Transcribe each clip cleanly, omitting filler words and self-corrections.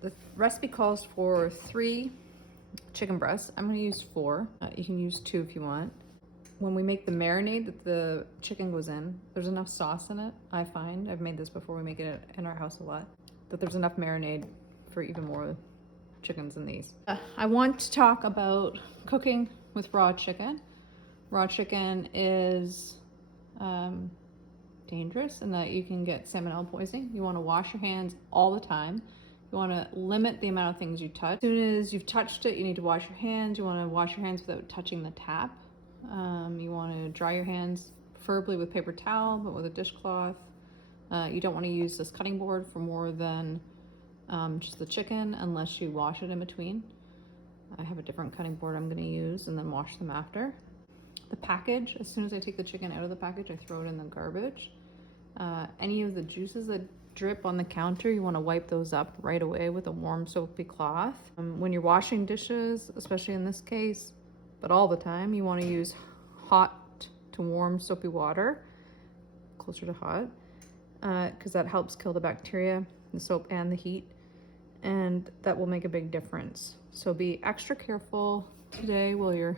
The recipe calls for 3 chicken breasts. I'm gonna use 4. You can use 2 if you want. When we make the marinade that the chicken goes in, there's enough sauce in it, I find. I've made this before, we make it in our house a lot, that there's enough marinade for even more chickens than these. I want to talk about cooking with raw chicken. Raw chicken is dangerous in that you can get salmonella poisoning. You want to wash your hands all the time. You want to limit the amount of things you touch. As soon as you've touched it, you need to wash your hands. You want to wash your hands without touching the tap. You want to dry your hands, preferably with paper towel, but with a dishcloth. You don't want to use this cutting board for more than just the chicken unless you wash it in between. I have a different cutting board I'm going to use and then wash them after. The package, as soon as I take the chicken out of the package, I throw it in the garbage. Any of the juices that drip on the counter, you want to wipe those up right away with a warm soapy cloth. When you're washing dishes, especially in this case, but all the time, you want to use hot to warm soapy water, closer to hot, because that helps kill the bacteria, the soap and the heat, and that will make a big difference. So be extra careful today while you're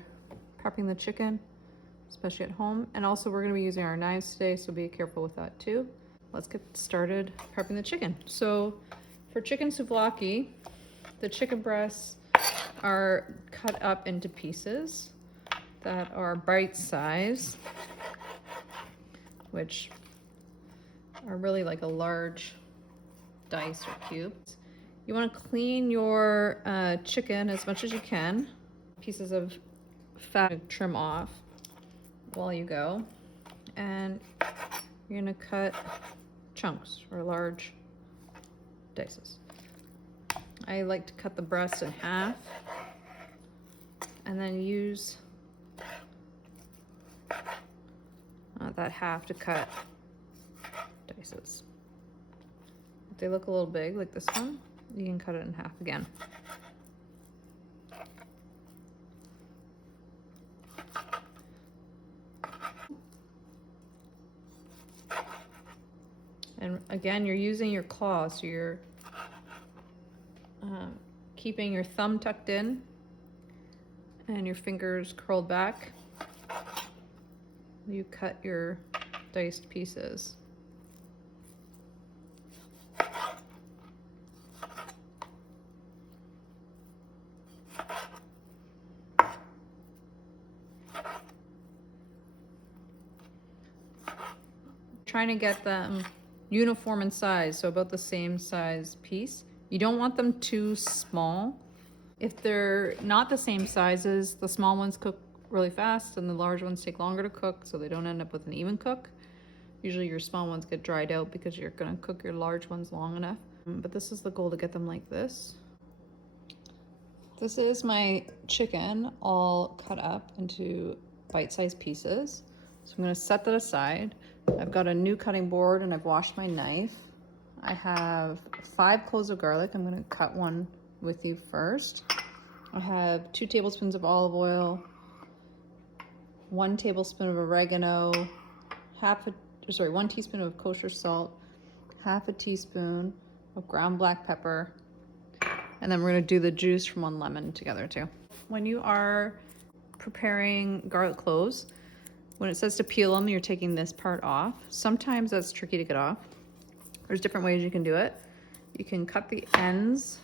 prepping the chicken, especially at home. And also we're going to be using our knives today, so be careful with that too. Let's get started prepping the chicken. So for chicken souvlaki, the chicken breasts are cut up into pieces that are bite size, which are really like a large dice or cubes. You want to clean your chicken as much as you can. Pieces of fat trim off while you go, and you're going to cut chunks or large dices. I like to cut the breast in half and then use that half to cut dices. If they look a little big, like this one, you can cut it in half again. And again, you're using your claws, so you're keeping your thumb tucked in and your fingers curled back. You cut your diced pieces. Trying to get them uniform in size, so about the same size piece. You don't want them too small. If they're not the same sizes, the small ones cook really fast and the large ones take longer to cook, so they don't end up with an even cook. Usually your small ones get dried out because you're gonna cook your large ones long enough. But this is the goal, to get them like this. This is my chicken all cut up into bite-sized pieces. So I'm gonna set that aside. I've got a new cutting board and I've washed my knife. I have 5 cloves of garlic. I'm gonna cut one with you first. I have 2 tablespoons of olive oil, 1 tablespoon of oregano, 1 teaspoon of kosher salt, half a teaspoon of ground black pepper, and then we're gonna do the juice from 1 lemon together too. When you are preparing garlic cloves, when it says to peel them, you're taking this part off. Sometimes that's tricky to get off. There's different ways you can do it. You can cut the ends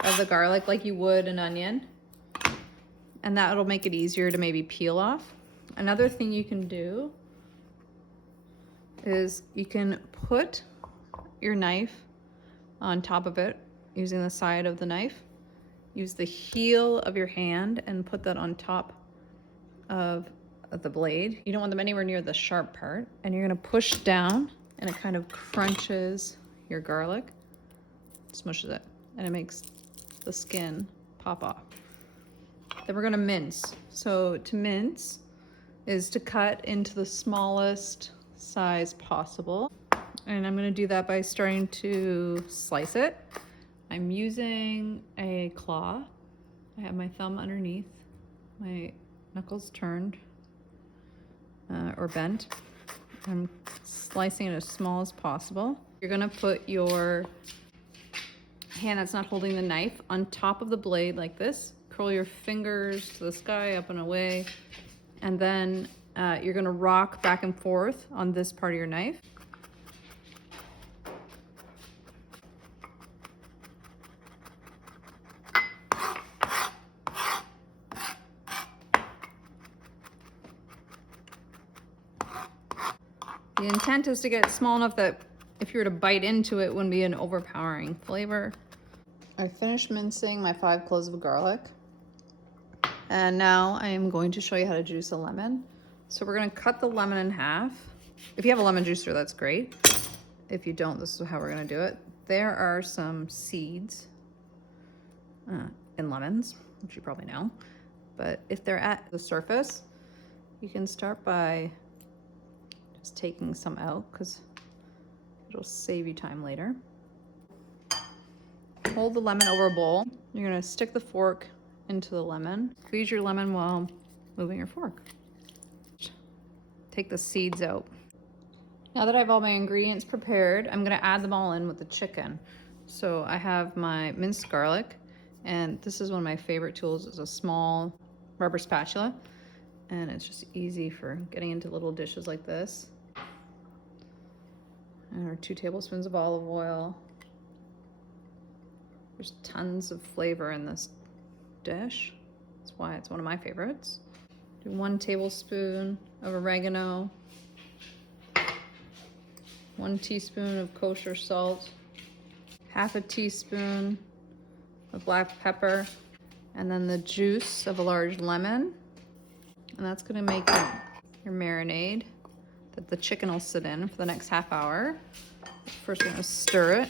of the garlic like you would an onion, and that'll make it easier to maybe peel off. Another thing you can do is you can put your knife on top of it using the side of the knife. Use the heel of your hand and put that on top of the blade. You don't want them anywhere near the sharp part, and you're gonna push down and it kind of crunches your garlic, smushes it, and it makes the skin pop off. Then we're gonna mince. So to mince is to cut into the smallest size possible. And I'm gonna do that by starting to slice it. I'm using a claw. I have my thumb underneath, my knuckles turned or bent. I'm slicing it as small as possible. You're gonna put your hand that's not holding the knife on top of the blade like this. Curl your fingers to the sky, up and away. And then you're gonna rock back and forth on this part of your knife. The intent is to get it small enough that if you were to bite into it, it wouldn't be an overpowering flavor. I finished mincing my 5 cloves of garlic. And now I am going to show you how to juice a lemon. So we're gonna cut the lemon in half. If you have a lemon juicer, that's great. If you don't, this is how we're gonna do it. There are some seeds in lemons, which you probably know. But if they're at the surface, you can start by just taking some out because it'll save you time later. Hold the lemon over a bowl. You're gonna stick the fork into the lemon. Squeeze your lemon while moving your fork. Take the seeds out. Now that I have all my ingredients prepared, I'm gonna add them all in with the chicken. So I have my minced garlic, and this is one of my favorite tools. It's a small rubber spatula, and it's just easy for getting into little dishes like this. And our 2 tablespoons of olive oil. There's tons of flavor in this dish. That's why it's one of my favorites. Do 1 tablespoon of oregano, 1 teaspoon of kosher salt, half a teaspoon of black pepper, and then the juice of a large lemon. And that's gonna make your marinade that the chicken will sit in for the next half hour. First we're gonna stir it.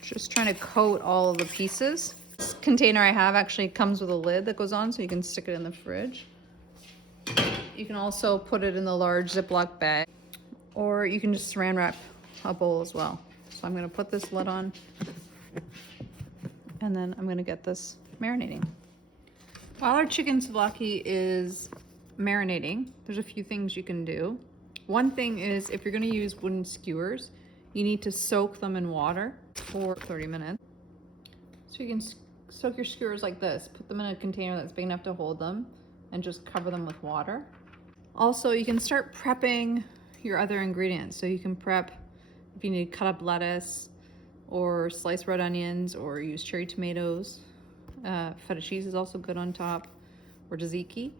Just trying to coat all of the pieces. This container I have actually comes with a lid that goes on so you can stick it in the fridge. You can also put it in the large Ziploc bag, or you can just saran wrap a bowl as well. So I'm gonna put this lid on, and then I'm gonna get this marinating. While our chicken souvlaki is marinating, there's a few things you can do. One thing is, if you're gonna use wooden skewers, you need to soak them in water for 30 minutes. So you can soak your skewers like this, put them in a container that's big enough to hold them, and just cover them with water. Also, you can start prepping your other ingredients. So you can prep if you need to cut up lettuce, or slice red onions, or use cherry tomatoes. Feta cheese is also good on top, or tzatziki.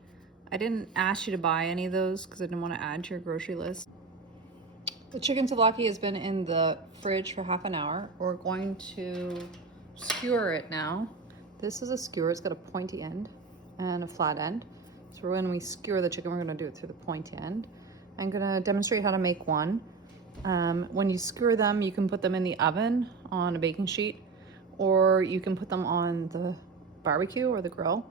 I didn't ask you to buy any of those because I didn't want to add to your grocery list. The chicken souvlaki has been in the fridge for half an hour. We're going to skewer it now. This is a skewer. It's got a pointy end and a flat end. So when we skewer the chicken, we're going to do it through the pointy end. I'm going to demonstrate how to make one. When you skewer them, you can put them in the oven on a baking sheet, or you can put them on the barbecue or the grill.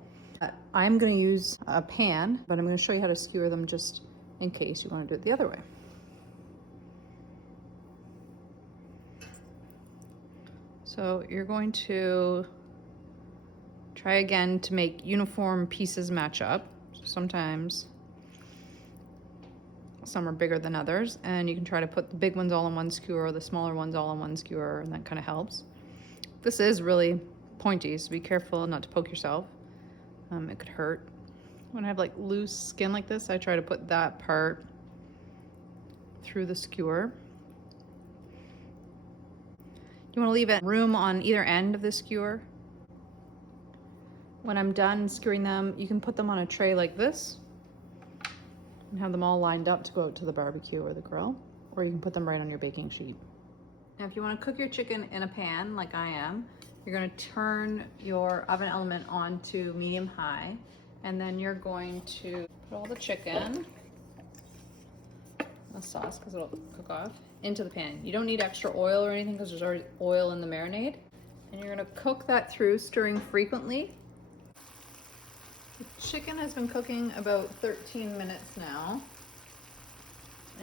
I'm going to use a pan, but I'm going to show you how to skewer them just in case you want to do it the other way. So you're going to try again to make uniform pieces match up. Sometimes some are bigger than others, and you can try to put the big ones all in one skewer, the smaller ones all in one skewer, and that kind of helps. This is really pointy, so be careful not to poke yourself. It could hurt. When I have like loose skin like this, I try to put that part through the skewer. You want to leave room on either end of the skewer. When I'm done skewering them, you can put them on a tray like this and have them all lined up to go out to the barbecue or the grill, or you can put them right on your baking sheet. Now, if you want to cook your chicken in a pan like I am, you're going to turn your oven element on to medium-high, and then you're going to put all the chicken, the sauce because it'll cook off, into the pan. You don't need extra oil or anything because there's already oil in the marinade. And you're going to cook that through, stirring frequently. The chicken has been cooking about 13 minutes now,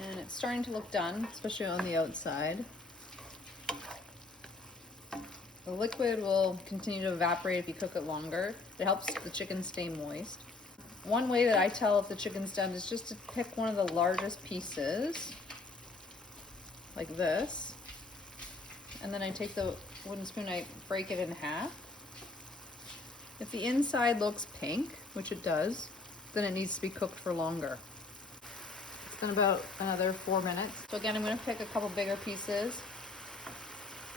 and it's starting to look done, especially on the outside. The liquid will continue to evaporate if you cook it longer. It helps the chicken stay moist. One way that I tell if the chicken's done is just to pick one of the largest pieces like this. And then I take the wooden spoon, I break it in half. If the inside looks pink, which it does, then it needs to be cooked for longer. It's been about another 4 minutes. So again, I'm gonna pick a couple bigger pieces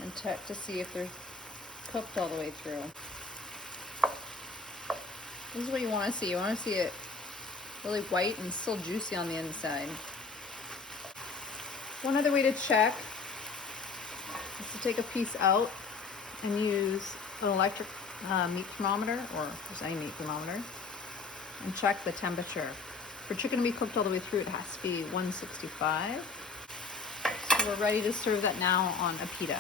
and check to see if they're cooked all the way through. This is what you wanna see. You wanna see it really white and still juicy on the inside. One other way to check is to take a piece out and use an electric meat thermometer, or just any meat thermometer, and check the temperature. For chicken to be cooked all the way through, it has to be 165. So we're ready to serve that now on a pita.